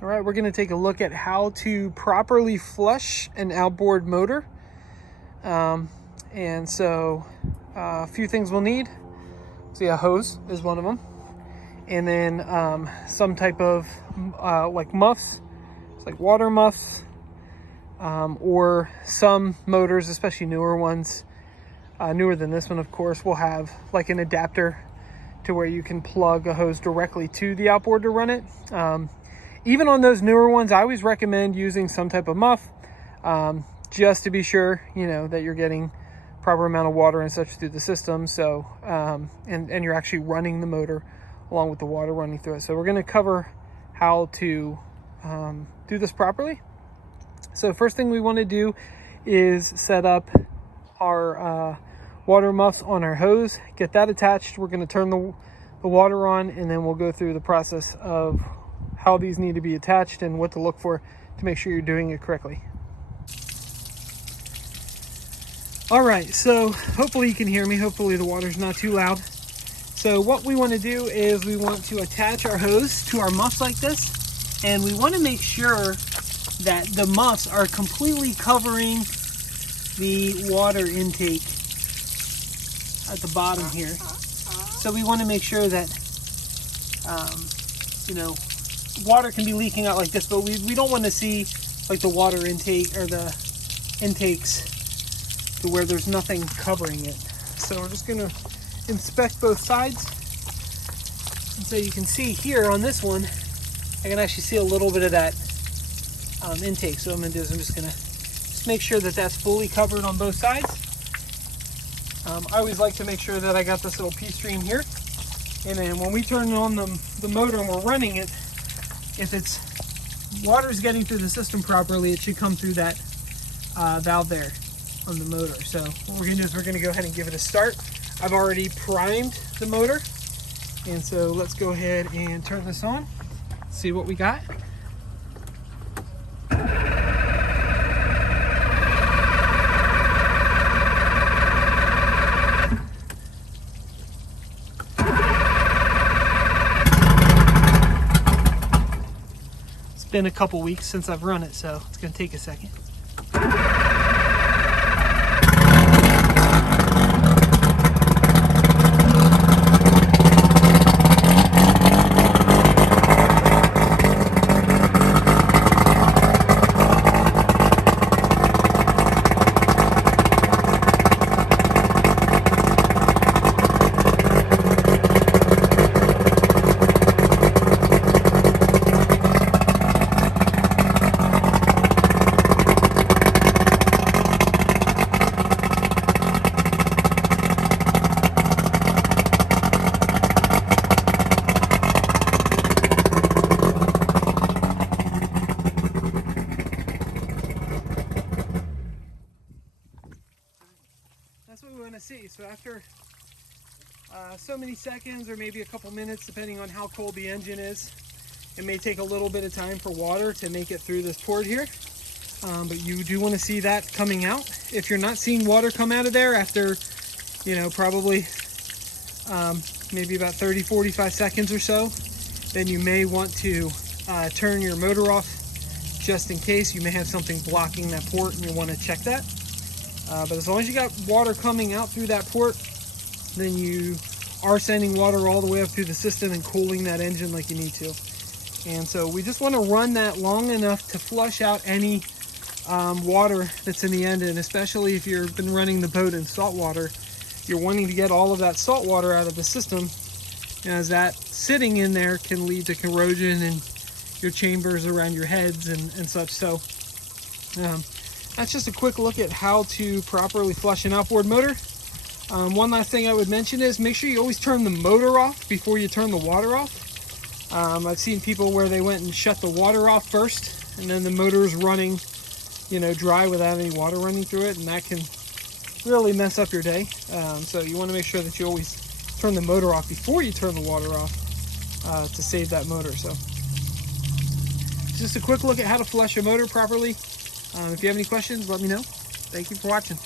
All right, we're gonna take a look at how to properly flush an outboard motor. And so a few things we'll need. So yeah, a hose is one of them. And then some type of like muffs, it's like water muffs, or some motors, especially newer ones, newer than this one of course, will have like an adapter to where you can plug a hose directly to the outboard to run it. Even on those newer ones, I always recommend using some type of muff, just to be sure, you know, that you're getting proper amount of water and such through the system. So, and you're actually running the motor along with the water running through it. So we're going to cover how to do this properly. So first thing we want to do is set up our water muffs on our hose, get that attached. We're going to turn the water on, and then we'll go through the process of how these need to be attached and what to look for to make sure you're doing it correctly. All right, so hopefully you can hear me. Hopefully the water's not too loud. So what we want to do is we want to attach our hose to our muffs like this, and we want to make sure that the muffs are completely covering the water intake at the bottom here. So we want to make sure that you know, water can be leaking out like this, but we don't want to see like the water intake or the intakes to where there's nothing covering it. So we're just going to inspect both sides. And so you can see here on this one, I can actually see a little bit of that intake. So what I'm going to do is I'm just going to make sure that that's fully covered on both sides. I always like to make sure that I got this little P-stream here. And then when we turn on the motor and we're running it, if it's water's getting through the system properly, it should come through that valve there on the motor. So what we're going to do is we're going to go ahead and give it a start. I've already primed the motor, and so let's go ahead and turn this on, see what we got. It's been a couple weeks since I've run it, so it's going to take a second. That's what we want to see. So after so many seconds or maybe a couple minutes, depending on how cold the engine is, it may take a little bit of time for water to make it through this port here. But you do want to see that coming out. If you're not seeing water come out of there after, you know, probably maybe about 30-45 seconds or so, then you may want to turn your motor off just in case. You may have something blocking that port and you want to check that. But as long as you got water coming out through that port, then you are sending water all the way up through the system and cooling that engine like you need to. And so we just want to run that long enough to flush out any water that's in the engine, especially if you've been running the boat in salt water. You're wanting to get all of that salt water out of the system, as that sitting in there can lead to corrosion in your chambers around your heads and such. So that's just a quick look at how to properly flush an outboard motor. One last thing I would mention is make sure you always turn the motor off before you turn the water off. I've seen people where they went and shut the water off first, and then the motor is running, you know, dry without any water running through it, and that can really mess up your day. So you want to make sure that you always turn the motor off before you turn the water off to save that motor. So just a quick look at how to flush a motor properly. If you have any questions, let me know. Thank you for watching.